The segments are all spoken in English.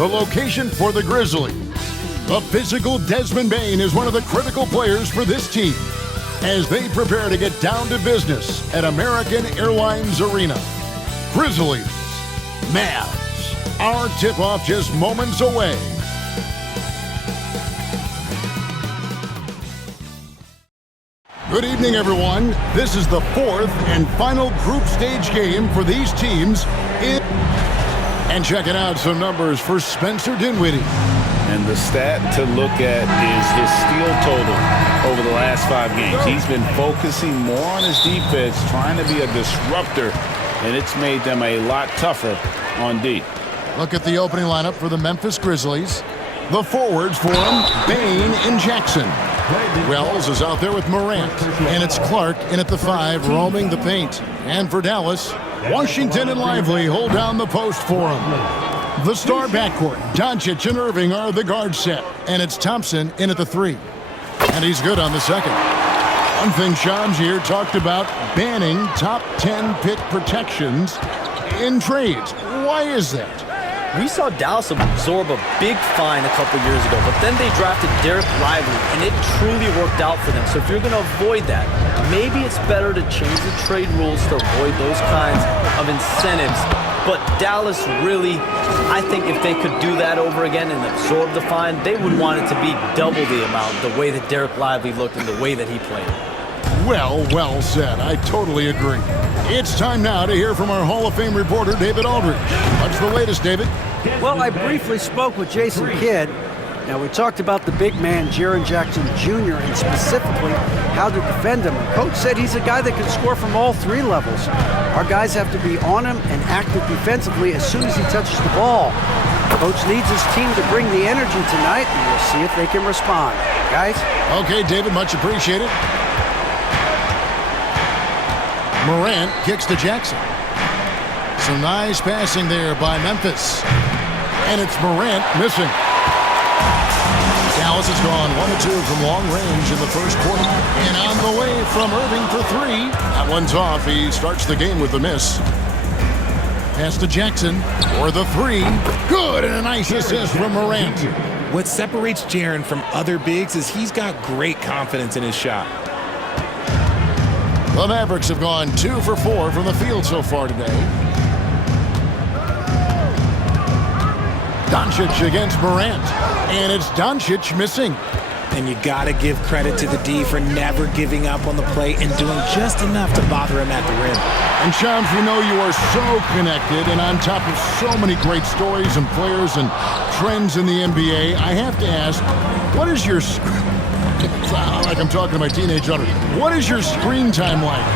the location for the Grizzlies. The physical Desmond Bane is one of the critical players for this team as they prepare to get down to business at American Airlines Arena. Grizzlies, Mavs, our tip-off just moments away. Good evening, everyone. This is the fourth and final group stage game for these teams. And checking out some numbers for Spencer Dinwiddie. And the stat to look at is his steal total over the last 5 games. He's been focusing more on his defense, trying to be a disruptor, and it's made them a lot tougher on D. Look at the opening lineup for the Memphis Grizzlies. The forwards for them, Bane and Jackson. Wells is out there with Morant, and it's Clark in at the 5, roaming the paint. And for Dallas, Washington and Lively hold down the post for him. The star backcourt, Doncic and Irving are the guard set, and it's Thompson in at the 3. And he's good on the second. One thing Shams here talked about, banning top 10 pick protections in trades. Why is that? We saw Dallas absorb a big fine a couple years ago, but then they drafted Derek Lively, and it truly worked out for them. So if you're going to avoid that, maybe it's better to change the trade rules to avoid those kinds of incentives. But Dallas really, I think if they could do that over again and absorb the fine, they would want it to be double the amount, the way that Derek Lively looked and the way that he played. Well said. I totally agree. It's time now to hear from our Hall of Fame reporter, David Aldridge. What's the latest, David? Well, I briefly spoke with Jason Kidd. Now, we talked about the big man, Jaren Jackson Jr., and specifically how to defend him. Coach said he's a guy that can score from all 3 levels. Our guys have to be on him and active defensively as soon as he touches the ball. Coach needs his team to bring the energy tonight, and we'll see if they can respond. Guys? Okay, David, much appreciated. Morant kicks to Jackson. Some nice passing there by Memphis. And it's Morant missing. Dallas has gone 1-2 from long range in the first quarter. And on the way from Irving for 3. That one's off. He starts the game with a miss. Pass to Jackson for the 3. Good, and a nice assist from Morant. What separates Jaren from other bigs is he's got great confidence in his shot. The Mavericks have gone 2 for 4 from the field so far today. Doncic against Morant. And it's Doncic missing. And you got to give credit to the D for never giving up on the play and doing just enough to bother him at the rim. And Shams, we know you are so connected and on top of so many great stories and players and trends in the NBA. I have to ask, what is your... like I'm talking to my teenage daughter. What is your screen time like?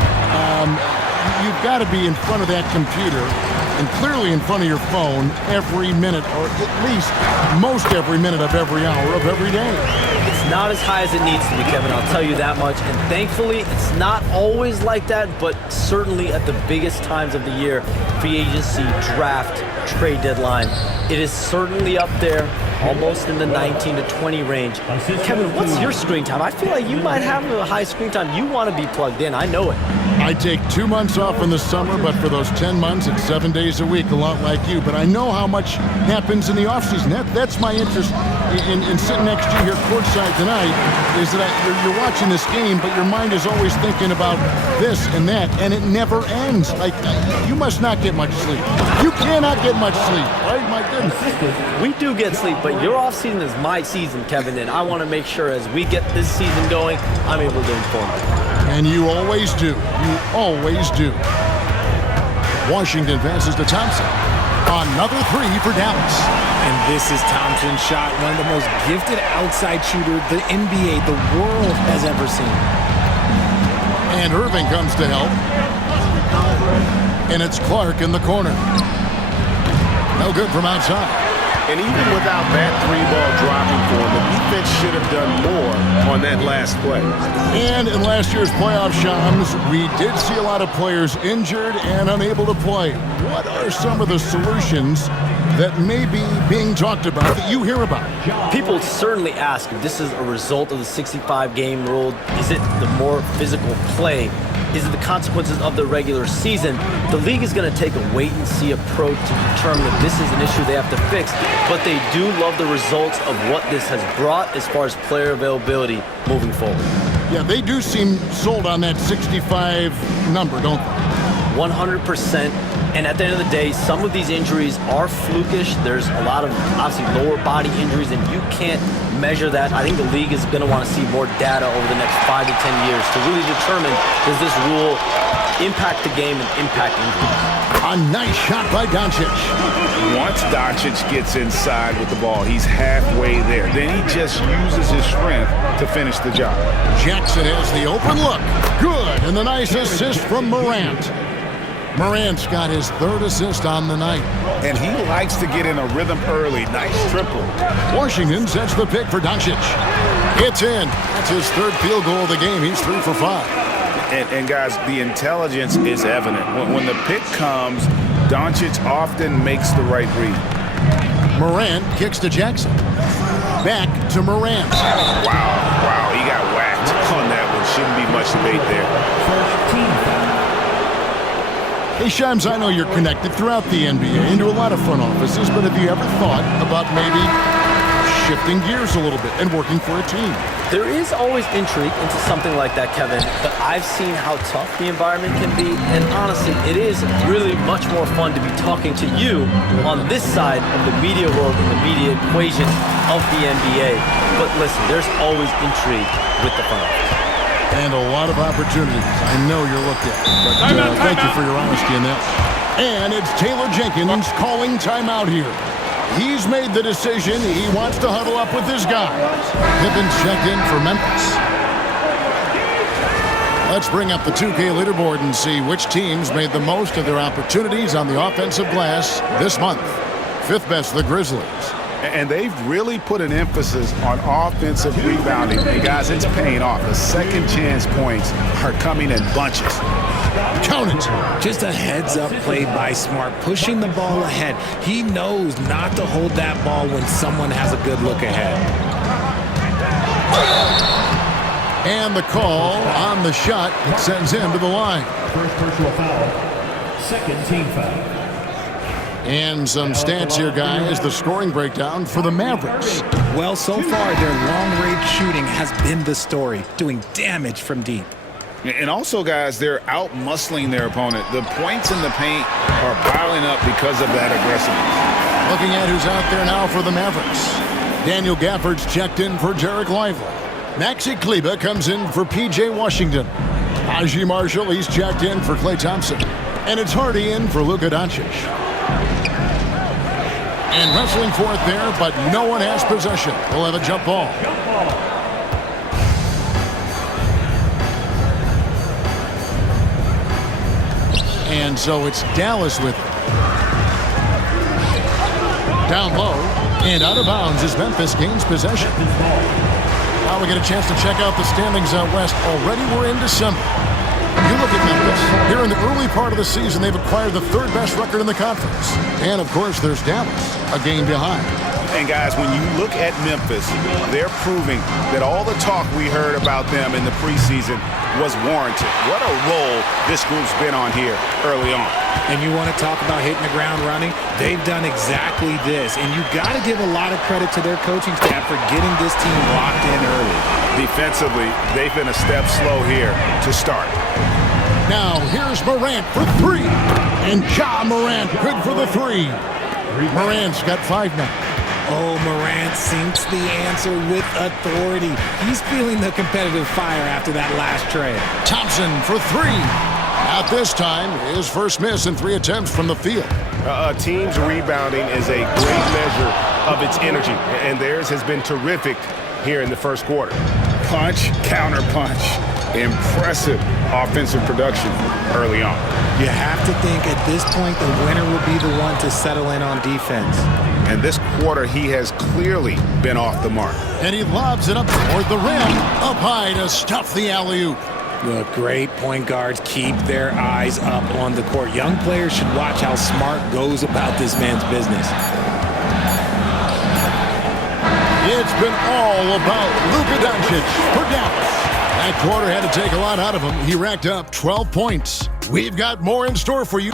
You've got to be in front of that computer and clearly in front of your phone every minute, or at least most every minute of every hour of every day. It's not as high as it needs to be, Kevin, I'll tell you that much. And thankfully, it's not always like that, but certainly at the biggest times of the year, free agency, draft, trade deadline, it is certainly up there, almost in the 19 to 20 range. Kevin, what's your screen time? I feel like you might have a high screen time. You want to be plugged in. I know it. I take 2 months off in the summer, but for those 10 months, it's 7 days a week, a lot like you. But I know how much happens in the offseason. That's my interest in sitting next to you here courtside tonight, is that you're watching this game, but your mind is always thinking about this and that, and it never ends. Like, you must not get much sleep. You cannot get much sleep, right? My goodness. We do get sleep, but your offseason is my season, Kevin, and I want to make sure as we get this season going, I'm able to inform you. And you always do. You always do. Washington passes to Thompson. Another 3 for Dallas. And this is Thompson's shot, one of the most gifted outside shooters the NBA, the world has ever seen. And Irving comes to help. And it's Clark in the corner. No good from outside. And even without that 3-ball dropping for him, the defense should have done more on that last play. And in last year's playoff, Shams, we did see a lot of players injured and unable to play. What are some of the solutions that may be being talked about that you hear about? People certainly ask if this is a result of the 65-game rule. Is it the more physical play? Is it the consequences of the regular season? The league is going to take a wait-and-see approach to determine if this is an issue they have to fix, but they do love the results of what this has brought as far as player availability moving forward. Yeah, they do seem sold on that 65 number, don't they? 100%. And at the end of the day, some of these injuries are flukish. There's a lot of, obviously, lower body injuries, and you can't measure that. I think the league is going to want to see more data over the next 5 to 10 years to really determine, does this rule impact the game and impact injuries? A nice shot by Doncic. Once Doncic gets inside with the ball, he's halfway there. Then he just uses his strength to finish the job. Jackson has the open look. Good, and the nice assist from Morant. Morant's got his 3rd assist on the night. And he likes to get in a rhythm early. Nice triple. Washington sets the pick for Doncic. It's in. That's his 3rd field goal of the game. He's 3 for 5. And guys, the intelligence is evident. When the pick comes, Doncic often makes the right read. Morant kicks to Jackson. Back to Morant. Wow, he got whacked on that one. Shouldn't be much debate there. Hey, Shimes, I know you're connected throughout the NBA into a lot of front offices, but have you ever thought about maybe shifting gears a little bit and working for a team? There is always intrigue into something like that, Kevin, but I've seen how tough the environment can be, and honestly, it is really much more fun to be talking to you on this side of the media world and the media equation of the NBA. But listen, there's always intrigue with the front office. And a lot of opportunities. I know you're looked at. But thank you for your honesty in that. And it's Taylor Jenkins calling timeout here. He's made the decision. He wants to huddle up with his guys. Pippin's checked in for Memphis. Let's bring up the 2K leaderboard and see which teams made the most of their opportunities on the offensive glass this month. 5th best, the Grizzlies. And they've really put an emphasis on offensive rebounding. And guys, it's paying off. The second chance points are coming in bunches. Count it. Just a heads-up play by Smart, pushing the ball ahead. He knows not to hold that ball when someone has a good look ahead. And the call on the shot that sends him to the line. First personal foul. 2nd team foul. And some stats here, guys. The scoring breakdown for the Mavericks. Well, so far, their long-range shooting has been the story, doing damage from deep. And also, guys, they're out-muscling their opponent. The points in the paint are piling up because of that aggressiveness. Looking at who's out there now for the Mavericks. Daniel Gafford's checked in for Derek Lively. Maxi Kleber comes in for P.J. Washington. Haji Marshall, he's checked in for Klay Thompson. And it's Hardy in for Luka Doncic. And wrestling for it there, but no one has possession. We'll have a jump ball. And so it's Dallas with it. Down low and out of bounds as Memphis gains possession. Now we get a chance to check out the standings out west. Already we're in December. You look at Memphis. Here in the early part of the season, they've acquired the 3rd best record in the conference. And, of course, there's Dallas, a game behind. And, guys, when you look at Memphis, they're proving that all the talk we heard about them in the preseason was warranted. What a role this group's been on here early on. And you want to talk about hitting the ground running? They've done exactly this. And you got to give a lot of credit to their coaching staff for getting this team locked in early. Defensively, they've been a step slow here to start. Now, here's Morant for 3. And Ja Morant, good for the 3. Morant's got 5 now. Oh, Morant sinks the answer with authority. He's feeling the competitive fire after that last trade. Thompson for 3. Not this time. His first miss in 3 attempts from the field. A team's rebounding is a great measure of its energy, and theirs has been terrific here in the first quarter. Punch, counter punch. Impressive offensive production early on. You have to think at this point the winner will be the one to settle in on defense. And this quarter, he has clearly been off the mark. And he lobs it up toward the rim. Up high to stuff the alley-oop. Look, great point guards keep their eyes up on the court. Young players should watch how Smart goes about this man's business. it's been all about Luka Doncic for Dallas. That quarter had to take a lot out of him. He racked up 12 points. We've got more in store for you.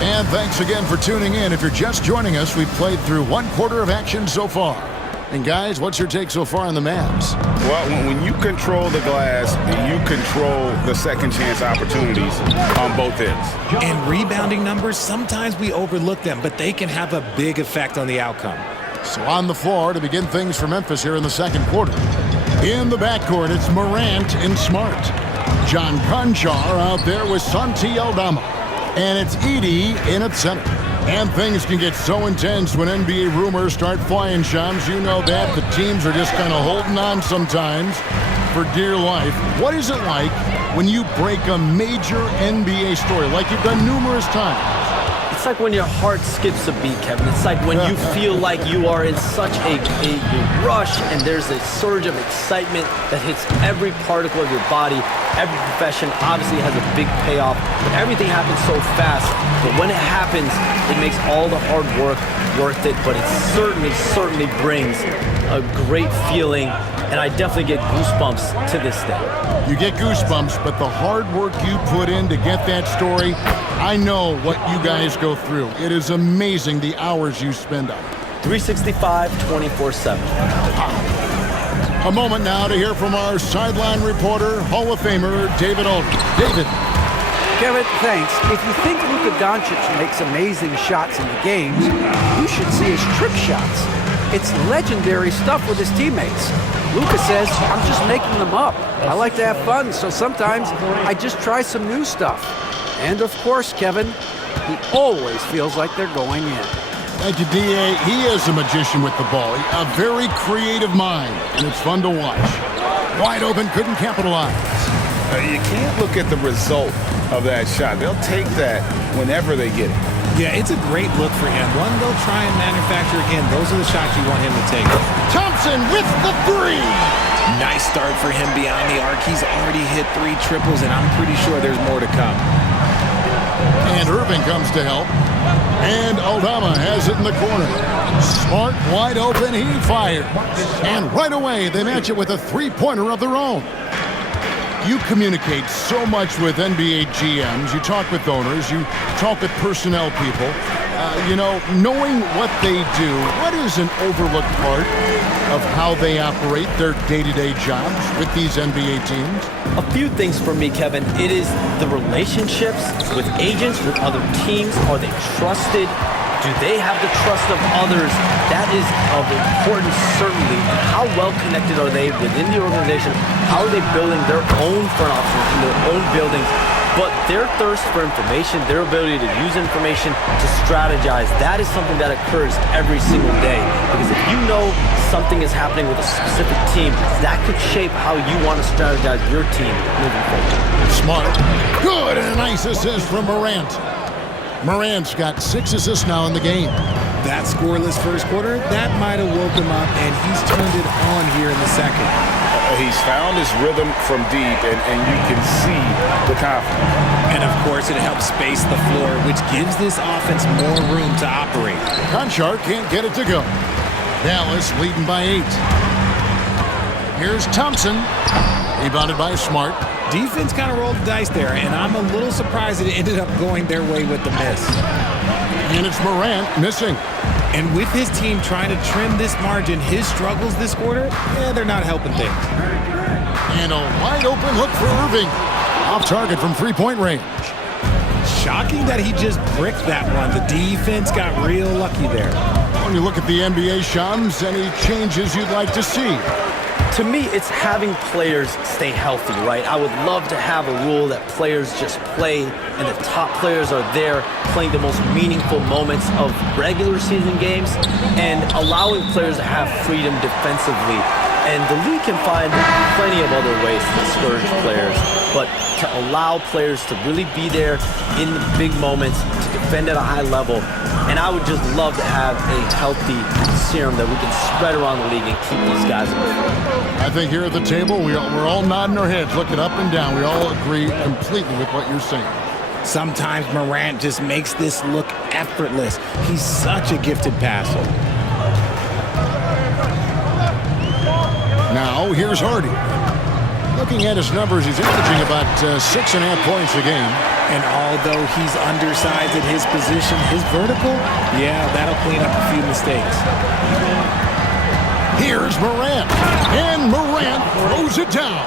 And thanks again for tuning in. If you're just joining us, we've played through one quarter of action so far. And guys, what's your take so far on the Mavs? Well, when you control the glass, you control the second chance opportunities on both ends. And rebounding numbers, sometimes we overlook them, but they can have a big effect on the outcome. So on the floor to begin things for Memphis here in the second quarter. In the backcourt, it's Morant and Smart. John Conchar out there with Santi Aldama. And it's Edey in at center. And things can get so intense when NBA rumors start flying, Shams. You know that. The teams are just kind of holding on sometimes for dear life. What is it like when you break a major NBA story, like you've done numerous times? It's like when your heart skips a beat, Kevin. It's like when you feel like you are in such a rush and there's a surge of excitement that hits every particle of your body. Every profession obviously has a big payoff, but everything happens so fast. But when it happens, it makes all the hard work worth it, but it certainly brings a great feeling, and I definitely get goosebumps to this day. You get goosebumps, but the hard work you put in to get that story, I know what you guys go through. It is amazing the hours you spend on it. 365, 24/7. A moment now to hear from our sideline reporter, Hall of Famer David Aldridge. David. Kevin, thanks. If you think Luka Doncic makes amazing shots in the games, you should see his trick shots. It's legendary stuff with his teammates. Luka says, I'm just making them up. I like to have fun, so sometimes I just try some new stuff. And of course, Kevin, he always feels like they're going in. Thank you, D.A. He is a magician with the ball. A very creative mind, and it's fun to watch. Wide open, couldn't capitalize. You can't look at the result of that shot. They'll take that whenever they get it. Yeah, it's a great look for him. One they'll try and manufacture again. Those are the shots you want him to take. Thompson with the three. Nice start for him beyond the arc. He's already hit 3 triples, and I'm pretty sure there's more to come. And Irving comes to help. And Aldama has it in the corner. Smart, wide open, he fires. And right away, they match it with a three-pointer of their own. You communicate so much with NBA GMs. You talk with owners. You talk with personnel people. Knowing what they do, what is an overlooked part of how they operate their day-to-day jobs with these NBA teams? A few things for me, Kevin. It is the relationships with agents, with other teams. Are they trusted? Do they have the trust of others? That is of importance, certainly. And how well connected are they within the organization? How are they building their own front offices in their own buildings? But their thirst for information, their ability to use information to strategize, that is something that occurs every single day. Because if you know something is happening with a specific team, that could shape how you want to strategize your team moving forward. Smart. Good, and a nice assist from Morant. Morant's got 6 assists now in the game. That scoreless first quarter, that might have woke him up, and he's turned it on here in the second. He's found his rhythm from deep, and you can see the confidence. And, of course, it helps space the floor, which gives this offense more room to operate. Conchar can't get it to go. Dallas leading by 8. Here's Thompson. Rebounded by Smart. Defense kind of rolled the dice there, and I'm a little surprised it ended up going their way with the miss. And it's Morant missing. And with his team trying to trim this margin, his struggles this quarter, they're not helping things. And a wide open look for Irving. Off target from three-point range. Shocking that he just bricked that one. The defense got real lucky there. When you look at the NBA, Shams, any changes you'd like to see? To me, it's having players stay healthy, right? I would love to have a rule that players just play and the top players are there playing the most meaningful moments of regular season games and allowing players to have freedom defensively. And the league can find plenty of other ways to discourage players, but to allow players to really be there in the big moments, to defend at a high level. And I would just love to have a healthy serum that we can spread around the league and keep these guys in the field. I think here at the table, we're all nodding our heads, looking up and down. We all agree completely with what you're saying. Sometimes Morant just makes this look effortless. He's such a gifted passer. Now, here's Hardy. Looking at his numbers, he's averaging about 6.5 points a game. And although he's undersized at his position, his vertical, yeah, that'll clean up a few mistakes. Here's Morant. And Morant throws it down.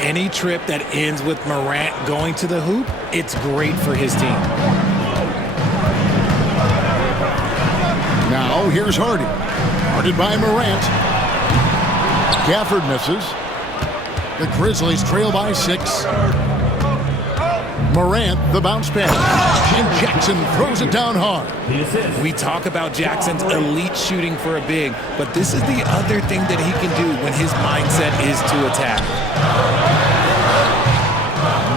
Any trip that ends with Morant going to the hoop, it's great for his team. Now, here's Hardy. Guarded by Morant. Gafford misses. The Grizzlies trail by 6. Morant, the bounce pass. And Jackson throws it down hard. We talk about Jackson's elite shooting for a big, but this is the other thing that he can do when his mindset is to attack.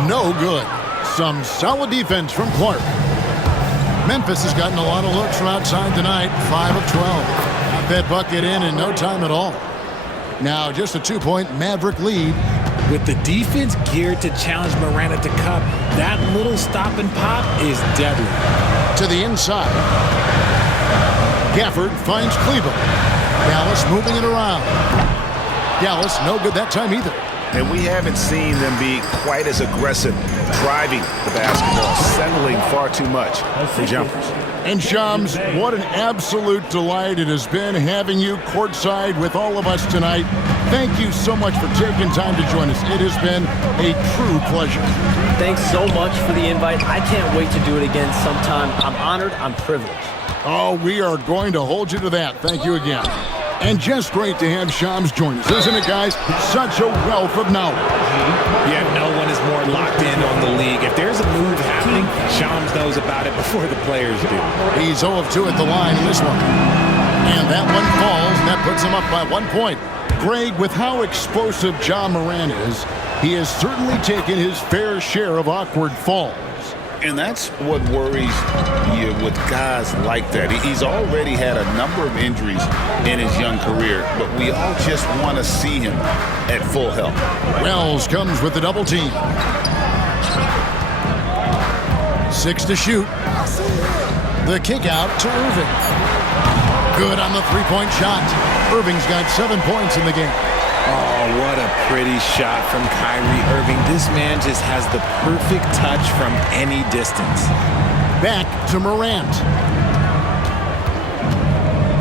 No good. Some solid defense from Clark. Memphis has gotten a lot of looks from outside tonight. 5 of 12. Got that bucket in no time at all. Now just a 2-point Maverick lead. With the defense geared to challenge Morant at the cup, that little stop and pop is deadly. To the inside. Gafford finds Cleveland. Dallas moving it around. Dallas no good that time either. And we haven't seen them be quite as aggressive driving the basketball, settling far too much for jumpers. And Shams, what an absolute delight it has been having you courtside with all of us tonight. Thank you so much for taking time to join us. It has been a true pleasure. Thanks so much for the invite. I can't wait to do it again sometime. I'm honored. I'm privileged. Oh, we are going to hold you to that. Thank you again. And just great to have Shams join us, isn't it, guys? Such a wealth of knowledge. Yeah, no one is more locked in on the league. If there's a move happening, Shams knows about it before the players do. He's 0 of 2 at the line in this one. And that one falls, and that puts him up by 1 point. Greg, with how explosive Ja Morant is, he has certainly taken his fair share of awkward falls. And that's what worries you with guys like that. He's already had a number of injuries in his young career, but we all just want to see him at full health. Wells comes with the double team. 6 to shoot. The kick out to Irving. Good on the three-point shot. Irving's got 7 points in the game. Oh, what a pretty shot from Kyrie Irving. This man just has the perfect touch from any distance. Back to Morant.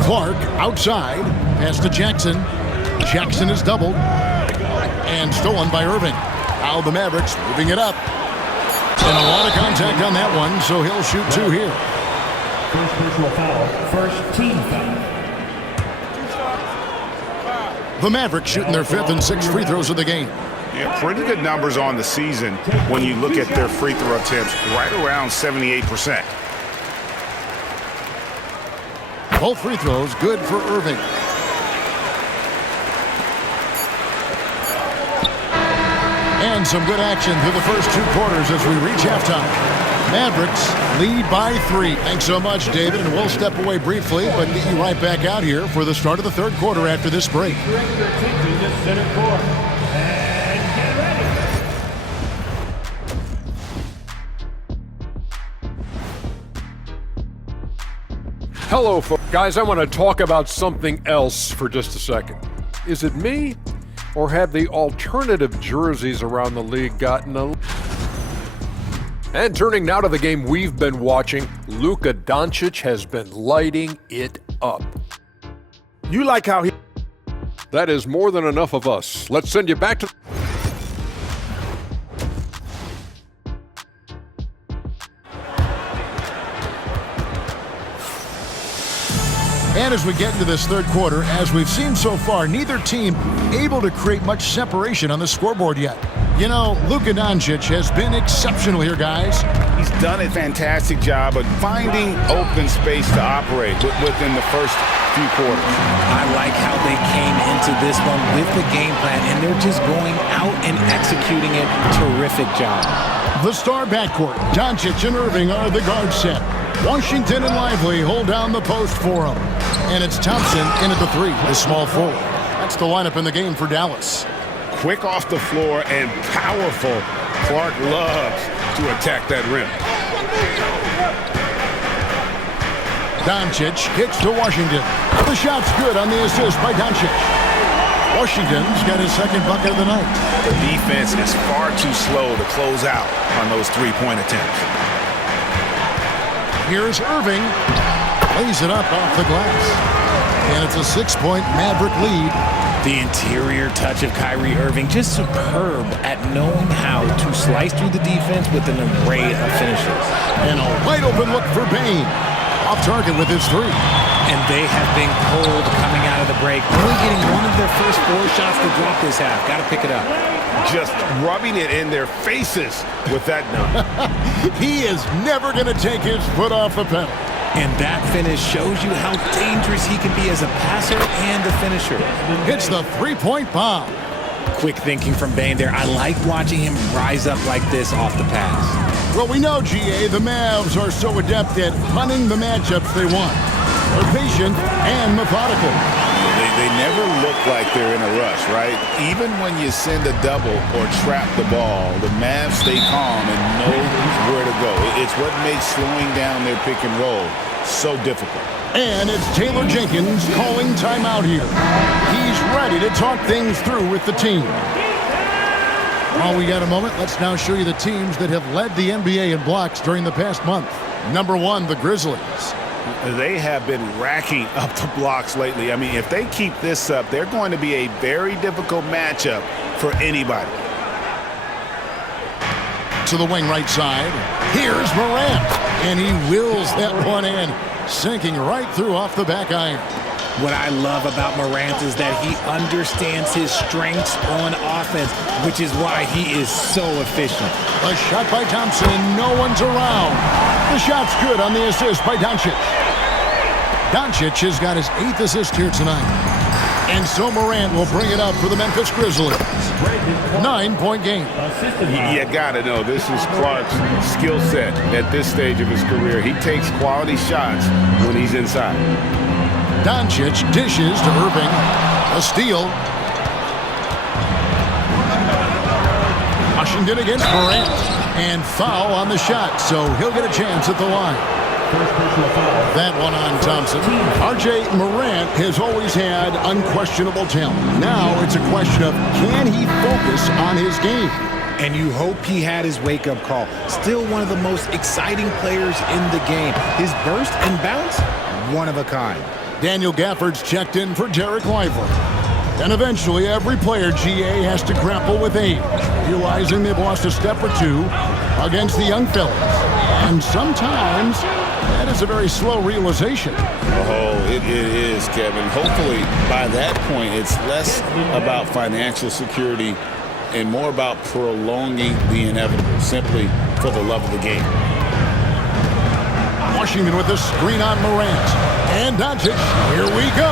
Clark outside. Pass to Jackson. Jackson is doubled. And stolen by Irving. Now the Mavericks moving it up. And a lot of contact on that one, so he'll shoot 2 here. First personal foul, first team foul. The Mavericks shooting their 5th and 6th free throws of the game. Yeah, pretty good numbers on the season when you look at their free throw attempts, right around 78%. Both free throws good for Irving. And some good action through the first 2 quarters as we reach halftime. Mavericks lead by 3. Thanks so much, David, and we'll step away briefly, but get you right back out here for the start of the 3rd quarter after this break. Hello, folks. Guys, I want to talk about something else for just a second. Is it me, or have the alternative jerseys around the league gotten a... And turning now to the game we've been watching, Luka Doncic has been lighting it up. You like how he... That is more than enough of us. Let's send you back to... And as we get into this 3rd quarter, as we've seen so far, neither team able to create much separation on the scoreboard yet. You know, Luka Doncic has been exceptional here, guys. He's done a fantastic job of finding open space to operate within the first few quarters. I like how they came into this one with the game plan, and they're just going out and executing it. Terrific job. The star backcourt, Doncic and Irving are the guard set. Washington and Lively hold down the post for him. And it's Thompson in at the 3, the small forward. That's the lineup in the game for Dallas. Quick off the floor and powerful. Clark loves to attack that rim. Doncic kicks to Washington. The shot's good on the assist by Doncic. Washington's got his second bucket of the night. The defense is far too slow to close out on those three-point attempts. Here's Irving. Lays it up off the glass. And it's a 6-point Maverick lead. The interior touch of Kyrie Irving, just superb at knowing how to slice through the defense with an array of finishes. And a wide open look for Bane. Off target with his three. And they have been cold coming out of the break. Only getting one of their first 4 shots to drop this half. Got to pick it up. Just rubbing it in their faces with that dunk. He is never going to take his foot off the pedal. And that finish shows you how dangerous he can be as a passer and a finisher. Hits the three-point bomb. Quick thinking from Bane there. I like watching him rise up like this off the pass. Well, we know, GA, the Mavs are so adept at hunting the matchups they want. They're patient and methodical. They never look like they're in a rush, right? Even when you send a double or trap the ball, the Mavs stay calm and know where to go. It's what makes slowing down their pick and roll so difficult. And it's Taylor Jenkins calling timeout here. He's ready to talk things through with the team. While we got a moment, let's now show you the teams that have led the NBA in blocks during the past month. Number 1, the Grizzlies. They have been racking up the blocks lately. I mean, if they keep this up, they're going to be a very difficult matchup for anybody. To the wing right side. Here's Morant. And he wills that one in, sinking right through off the back iron. What I love about Morant is that he understands his strengths on offense, which is why he is so efficient. A shot by Thompson, no one's around. The shot's good on the assist by Doncic. Doncic has got his 8th assist here tonight. And so Morant will bring it up for the Memphis Grizzlies. 9-point game. You gotta know, this is Clark's skill set at this stage of his career. He takes quality shots when he's inside. Doncic dishes to Irving. A steal. Washington against Morant. And foul on the shot, so he'll get a chance at the line. That one on Thompson. R.J. Morant has always had unquestionable talent. Now it's a question of, can he focus on his game? And you hope he had his wake-up call. Still one of the most exciting players in the game. His burst and bounce, one of a kind. Daniel Gafford's checked in for Derek Lively. And eventually, every player, GA, has to grapple with age, realizing they've lost a step or two against the young fellas. And sometimes, that is a very slow realization. Oh, it is, Kevin. Hopefully, by that point, it's less about financial security and more about prolonging the inevitable, simply for the love of the game. Washington with the screen on Morant. And Doncic, here we go.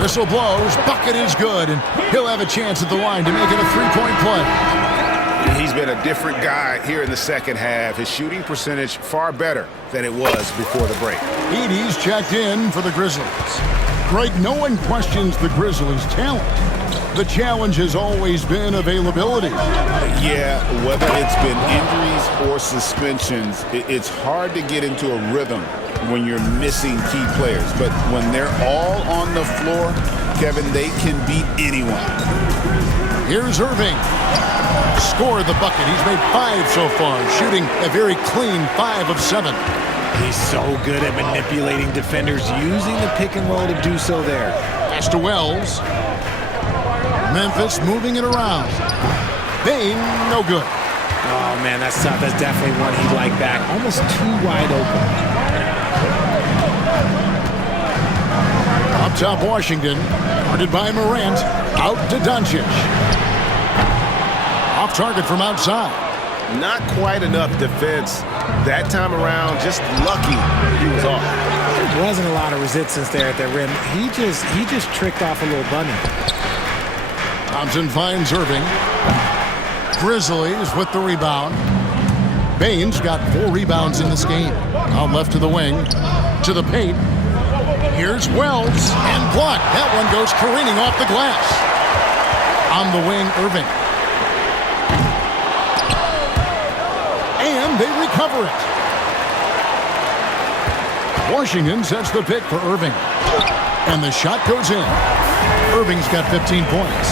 Whistle blows, bucket is good, and he'll have a chance at the line to make it a three-point play. He's been a different guy here in the second half. His shooting percentage far better than it was before the break. Edey's checked in for the Grizzlies. Greg, no one questions the Grizzlies' talent. The challenge has always been availability. Yeah, whether it's been injuries or suspensions, it's hard to get into a rhythm when you're missing key players. But when they're all on the floor, Kevin, they can beat anyone. Here's Irving. Scored the bucket. He's made 5 so far, shooting a very clean 5 of 7. He's so good at manipulating defenders, using the pick and roll to do so there. Pass to Wells. Memphis moving it around. Bane, no good. Oh, man, that's tough. That's definitely one he'd like back. Almost too wide open. Up top, Washington. Guarded by Morant. Out to Doncic. Off target from outside. Not quite enough defense that time around. Just lucky he was off. There wasn't a lot of resistance there at the rim. He just tricked off a little bunny. Thompson finds Irving. Grizzlies with the rebound. Bane's got 4 rebounds in this game. Out left to the wing. To the paint. Here's Wells. And blocked. That one goes careening off the glass. On the wing, Irving. cover it. Washington sets the pick for Irving. And the shot goes in. Irving's got 15 points.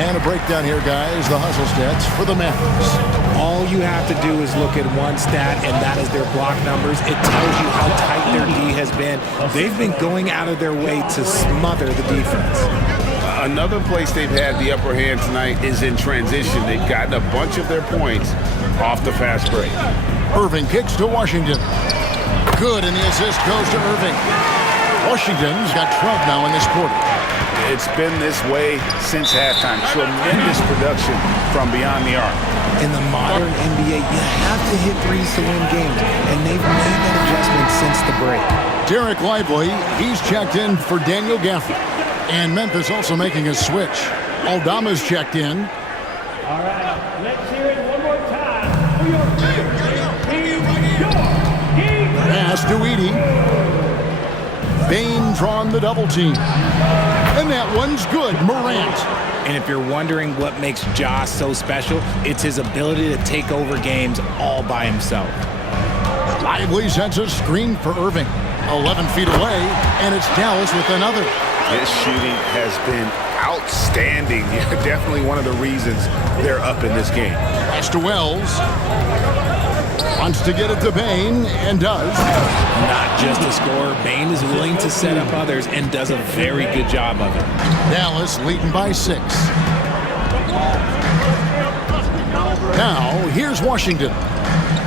And a breakdown here, guys. The hustle stats for the Mavericks. All you have to do is look at one stat, and that is their block numbers. It tells you how tight their D has been. They've been going out of their way to smother the defense. Another place they've had the upper hand tonight is in transition. They've gotten a bunch of their points off the fast break. Irving kicks to Washington. Good, and the assist goes to Irving. Washington's got 12 now in this quarter. It's been this way since halftime. Tremendous production from beyond the arc. In the modern NBA, you have to hit threes to win games, and they've made that adjustment since the break. Derek Lively, he's checked in for Daniel Gafford. And Memphis also making a switch. Aldama's checked in. All right, let's hear it one more time for your Pass to Edey. Bane drawn the double team. And that one's good. Morant. And if you're wondering what makes Ja so special, it's his ability to take over games all by himself. Lively sets a screen for Irving. 11 feet away, and it's Dallas with another. His shooting has been outstanding. Definitely one of the reasons they're up in this game. Pass to Wells. Wants to get it to Bane, and does. Not just a scorer, Bane is willing to set up others and does a very good job of it. Dallas leading by 6. Now, here's Washington.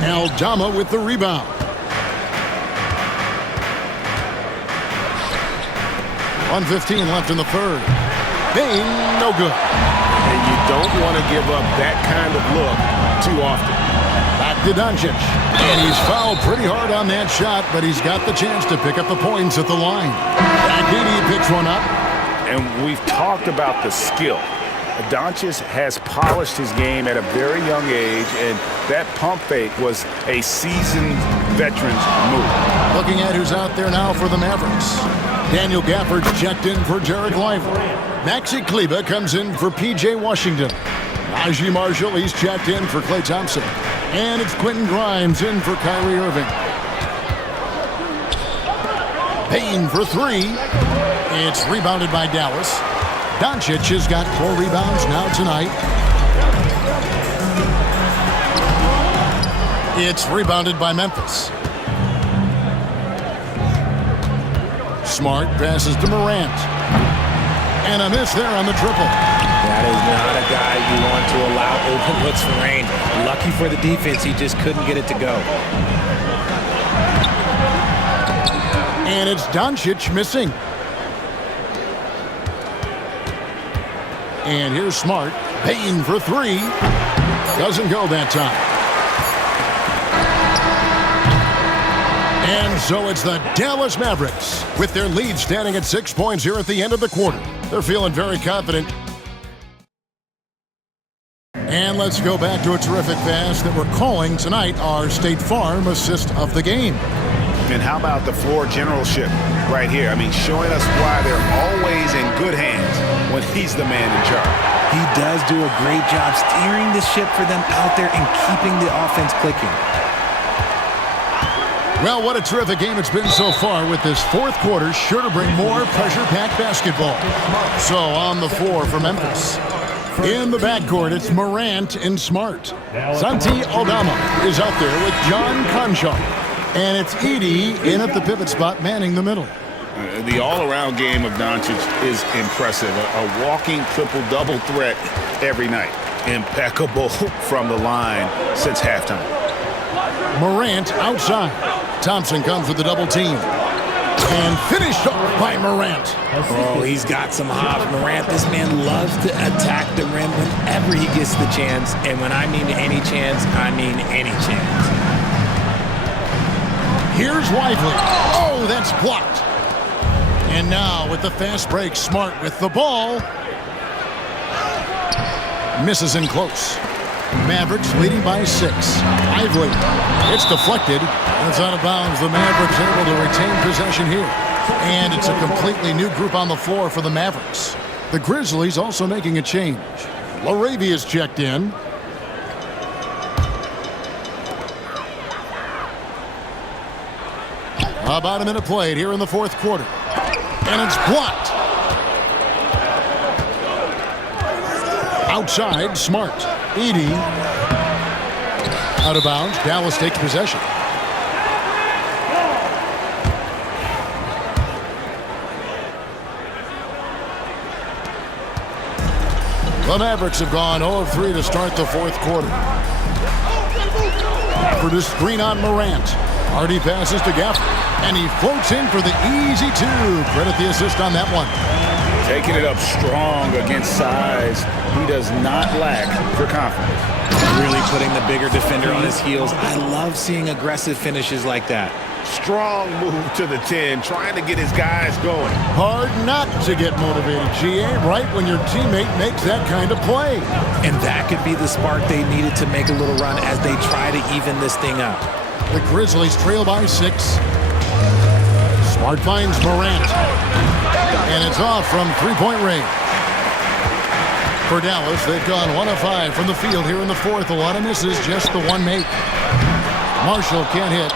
Aldama with the rebound. .115 left in the third. Bane, no good. And you don't want to give up that kind of look too often. Back to Doncic. And he's fouled pretty hard on that shot, but he's got the chance to pick up the points at the line. Edey picks one up. And we've talked about the skill. Doncic has polished his game at a very young age, and that pump fake was a seasoned veteran's move. Looking at who's out there now for the Mavericks. Daniel Gafford's checked in for Derek Lively. Maxi Kleber comes in for P.J. Washington. Najee Marshall, he's checked in for Klay Thompson. And it's Quentin Grimes in for Kyrie Irving. Payne for 3. It's rebounded by Dallas. Doncic has got 4 rebounds now tonight. It's rebounded by Memphis. Smart passes to Morant. And a miss there on the triple. That is not a guy you want to allow open looks for rain. Lucky for the defense, he just couldn't get it to go. And it's Doncic missing. And here's Smart. Payne for 3. Doesn't go that time. And so it's the Dallas Mavericks with their lead standing at 6 points here at the end of the quarter. They're feeling very confident. And let's go back to a terrific pass that we're calling tonight our State Farm assist of the game. And how about the floor generalship right here? I mean, showing us why they're always in good hands when he's the man in charge. He does do a great job steering the ship for them out there and keeping the offense clicking. Well, what a terrific game it's been so far with this fourth quarter. Sure to bring more pressure-packed basketball. So on the floor for Memphis. In the backcourt, it's Morant and Smart. Santi Aldama is out there with John Conchar. And it's Edey in at the pivot spot, manning the middle. The all-around game of Doncic is impressive. A walking triple-double threat every night. Impeccable from the line since halftime. Morant outside. Thompson comes with the double team. And finished off by Morant. Oh, he's got some hops. Morant, this man loves to attack the rim whenever he gets the chance. And when I mean any chance, I mean any chance. Here's Lively. Oh, that's blocked. And now with the fast break, Smart with the ball. Misses in close. Mavericks leading by 6. Lively. It's deflected. It's out of bounds. The Mavericks able to retain possession here. And it's a completely new group on the floor for the Mavericks. The Grizzlies also making a change. LaRavia's checked in. About a minute played here in the fourth quarter. And it's blocked. Outside, Smart. Edey. Out of bounds. Dallas takes possession. The Mavericks have gone 0 of 3 to start the fourth quarter. For the screen on Morant. Hardy passes to Gafford. And he floats in for the easy two. Credit the assist on that one. Taking it up strong against size. He does not lack for confidence. Really putting the bigger defender on his heels. I love seeing aggressive finishes like that. Strong move to the 10, trying to get his guys going. Hard not to get motivated, GA, right when your teammate makes that kind of play. And that could be the spark they needed to make a little run as they try to even this thing up. The Grizzlies trail by 6. Smart finds Morant. And it's off from three-point range. For Dallas, they've gone 1 of 5 from the field here in the fourth. A lot of misses, just the one make. Marshall can't hit.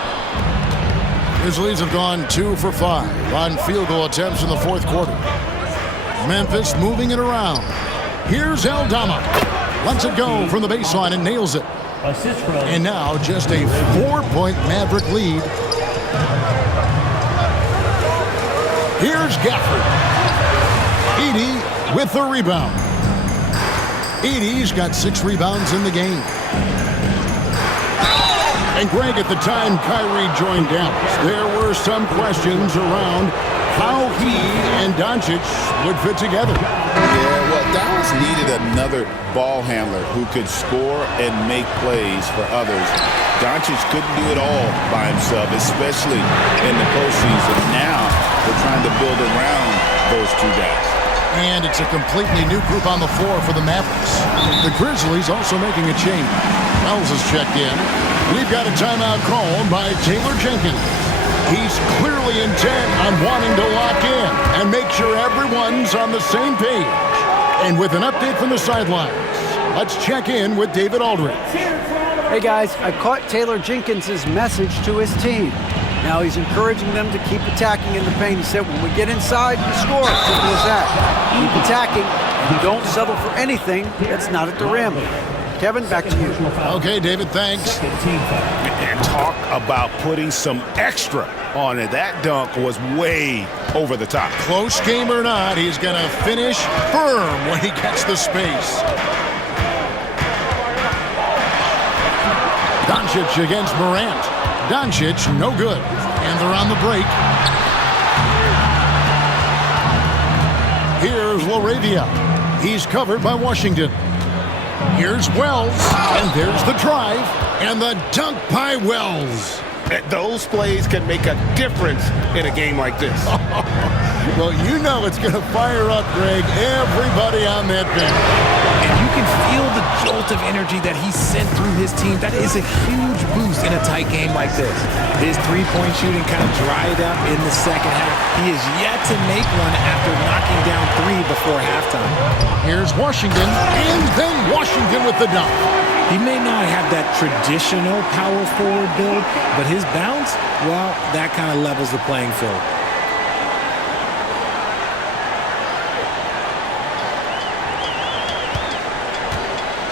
Grizzlies have gone 2 for 5 on field goal attempts in the fourth quarter. Memphis moving it around. Here's Aldama. Lets it go from the baseline and nails it. And now just a 4-point Maverick lead. Here's Gafford. Edey with the rebound. Edey's got 6 rebounds in the game. And Greg, at the time Kyrie joined Dallas, there were some questions around how he and Doncic would fit together. Yeah, well, Dallas needed another ball handler who could score and make plays for others. Doncic couldn't do it all by himself, especially in the postseason. Now they're trying to build around those two guys. And it's a completely new group on the floor for the Mavericks. The Grizzlies also making a change. Wells has checked in. We've got a timeout called by Taylor Jenkins. He's clearly intent on wanting to lock in and make sure everyone's on the same page. And with an update from the sidelines, let's check in with David Aldridge. Hey guys, I caught Taylor Jenkins' message to his team. Now he's encouraging them to keep attacking in the paint. He said, when we get inside, we score. Simple as that. Keep attacking, and don't settle for anything that's not at the rim. Kevin, back to you. Okay, David, thanks. And talk about putting some extra on it. That dunk was way over the top. Close game or not, he's going to finish firm when he gets the space. Doncic against Morant. Doncic, no good. And they're on the break. Here's LaRavia. He's covered by Washington. Here's Wells. And there's the drive. And the dunk by Wells. Those plays can make a difference in a game like this. Well, you know it's going to fire up, Greg, everybody on that bench. And you can feel the jolt of energy that he sent through his team. That is a huge boost in a tight game like this. His three-point shooting kind of dried up in the second half. He is yet to make one after knocking down 3 before halftime. Here's Washington, and then Washington with the dunk. He may not have that traditional power forward build, but his bounce, well, that kind of levels the playing field.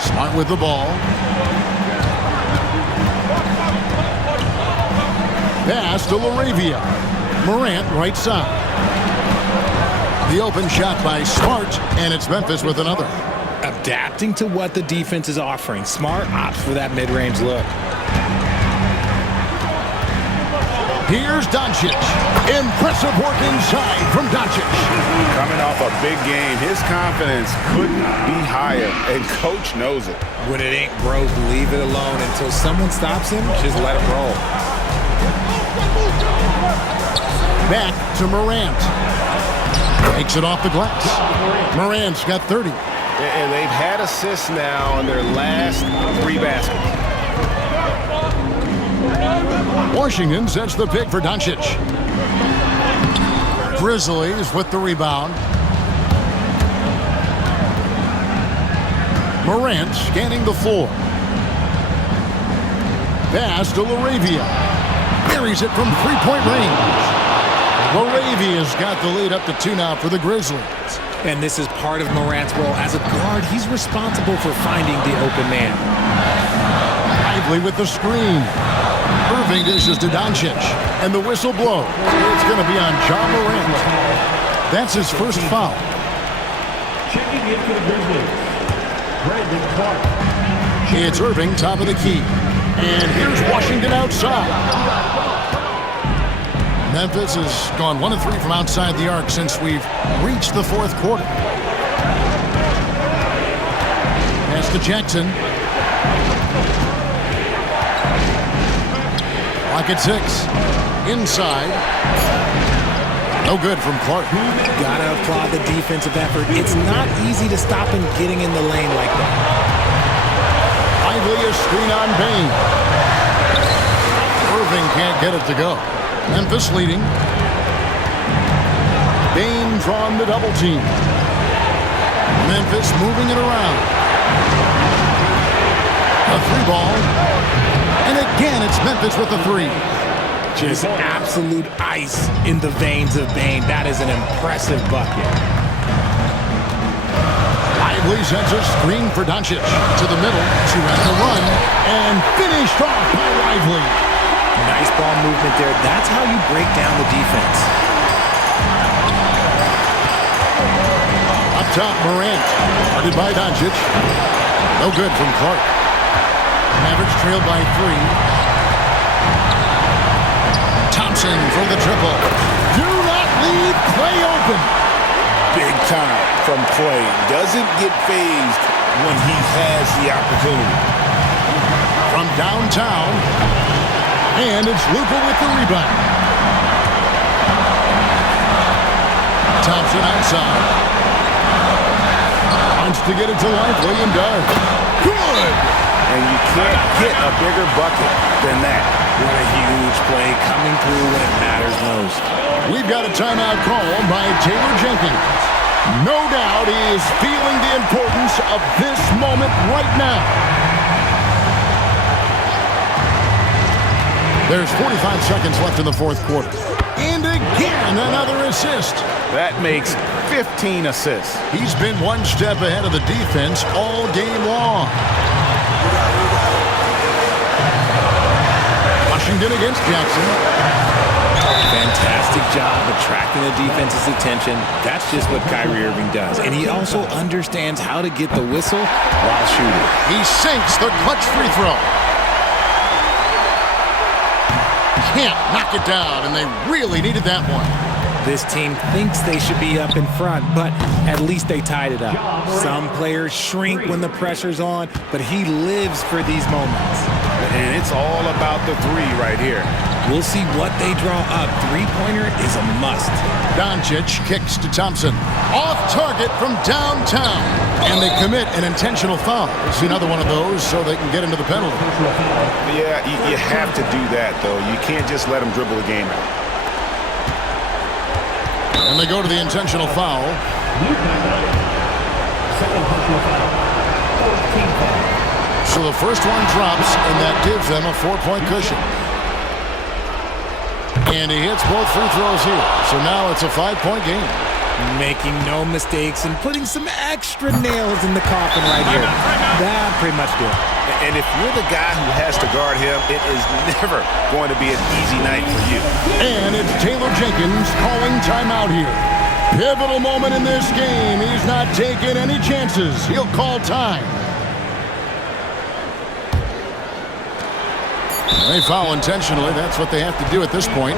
Smart with the ball. Pass to LaRavia. Morant right side. The open shot by Smart, and it's Memphis with another. Adapting to what the defense is offering. Smart opts for that mid-range look. Here's Doncic. Impressive work inside from Doncic. Coming off a big game, his confidence couldn't be higher, and coach knows it. When it ain't broke, leave it alone until someone stops him. Just let him roll. Back to Morant. Takes it off the glass. Morant's got 30. And they've had assists now on their last 3 baskets. Washington sets the pick for Doncic. Grizzlies with the rebound. Morant scanning the floor. Pass to LaRavia. buries it from three-point range. Moravia's got the lead up to 2 now for the Grizzlies. And this is part of Morant's role. As a guard, he's responsible for finding the open man. Lively with the screen. Irving dishes to Doncic, and the whistle blows. It's going to be on John Morant. That's his first foul. Checking in for the Grizzlies, Brandon Clark. It's Irving, top of the key. And here's Washington outside. Memphis has gone 1 of 3 from outside the arc since we've reached the fourth quarter. Pass to Jackson. Clock at 6. Inside. No good from Clark. Gotta applaud the defensive effort. It's not easy to stop him getting in the lane like that. Lively a screen on Bain. Irving can't get it to go. Memphis leading. Bain drawn the double team. Memphis moving it around. A 3-ball. And again, it's Memphis with a 3. Just absolute ice in the veins of Bain. That is an impressive bucket. Lively sends a screen for Doncic to the middle, to end the run, and finished off by Lively. Nice ball movement there. That's how you break down the defense. Up top, Morant, guarded by Doncic. No good from Clark. Mavericks trailed by 3. Thompson for the triple. Do not leave Clay open. Big time from Clay. Doesn't get phased when he has the opportunity. From downtown, and it's Luka with the rebound. Thompson outside. Wants to get it to Lively and does. Good! And you can't get a bigger bucket than that. What a huge play coming through when it matters most. We've got a timeout call by Taylor Jenkins. No doubt he is feeling the importance of this moment right now. There's 45 seconds left in the fourth quarter. And again, another assist. That makes 15 assists. He's been one step ahead of the defense all game long. Washington against Jackson. Fantastic job attracting the defense's attention. That's just what Kyrie Irving does. And he also understands how to get the whistle while shooting. He sinks the clutch free throw. Can't knock it down, and they really needed that one. This team thinks they should be up in front, but at least they tied it up. Some players shrink when the pressure's on, but he lives for these moments. And it's all about the 3 right here. We'll see what they draw up. Three-pointer is a must. Doncic kicks to Thompson. Off target from downtown. And they commit an intentional foul. It's another one of those so they can get into the penalty. Yeah, you have to do that, though. You can't just let them dribble the game out. And they go to the intentional foul. So the first one drops, and that gives them a 4-point cushion. And he hits both free throws here. So now it's a 5-point game. Making no mistakes and putting some extra nails in the coffin right here. That pretty much did it. And if you're the guy who has to guard him, it is never going to be an easy night for you. And it's Taylor Jenkins calling timeout here. Pivotal moment in this game. He's not taking any chances. He'll call time. They foul intentionally. That's what they have to do at this point.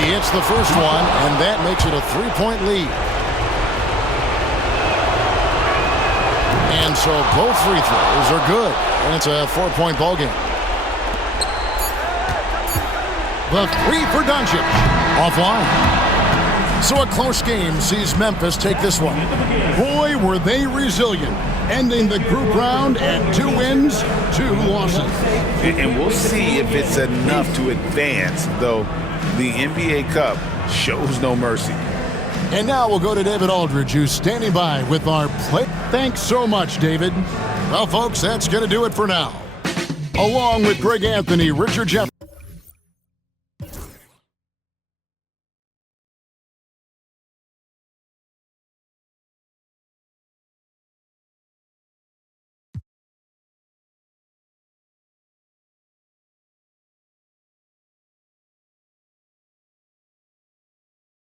He hits the first one, and that makes it a 3-point lead. And so both free throws are good, and it's a 4-point ball game. The 3 for Doncic, offline. So a close game sees Memphis take this one. Boy, were they resilient, ending the group round at 2 wins, 2 losses. And we'll see if it's enough to advance, though the NBA Cup shows no mercy. And now we'll go to David Aldridge, who's standing by with our play. Thanks so much, David. Well, folks, that's going to do it for now. Along with Greg Anthony, Richard Jefferson,